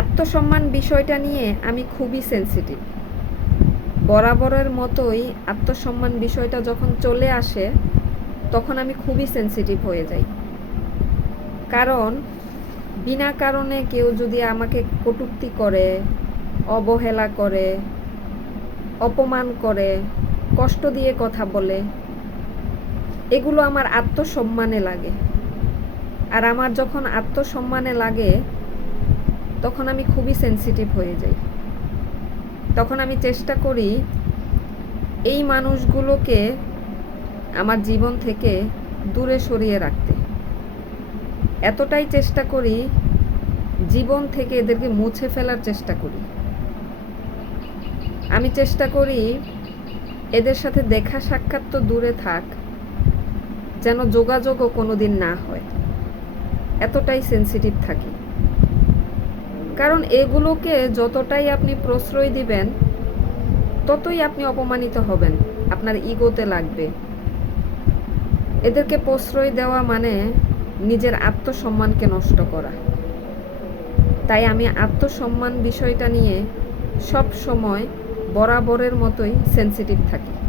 আত্মসম্মান বিষয়টা নিয়ে আমি খুবই সেনসিটিভ। বরাবরের মতোই আত্মসম্মান বিষয়টা যখন চলে আসে তখন আমি খুবই সেনসিটিভ হয়ে যাই। কারণ বিনা কারণে কেউ যদি আমাকে কটূক্তি করে, অবহেলা করে, অপমান করে, কষ্ট দিয়ে কথা বলে, এগুলো আমার আত্মসম্মানে লাগে। আর আমার যখন আত্মসম্মানে লাগে তখন আমি খুবই সেনসিটিভ হয়ে যাই। তখন আমি চেষ্টা করি এই মানুষগুলোকে আমার জীবন থেকে দূরে সরিয়ে রাখতে। এতটাই চেষ্টা করি, জীবন থেকে এদেরকে মুছে ফেলার চেষ্টা করি। আমি চেষ্টা করি এদের সাথে দেখা সাক্ষাৎ তো দূরে থাক, যেন যোগাযোগও কোনোদিন না হয়। এতটাই সেনসিটিভ থাকি। কারণ এগুলোকে যতটাই আপনি প্রশ্রয় দিবেন ততই আপনি অপমানিত হবেন, আপনার ইগোতে লাগবে। এদেরকে প্রশ্রয় দেওয়া মানে নিজের আত্মসম্মানকে নষ্ট করা। তাই আমি আত্মসম্মান বিষয়টা নিয়ে সব সময় বরাবরের মতোই সেনসিটিভ থাকি।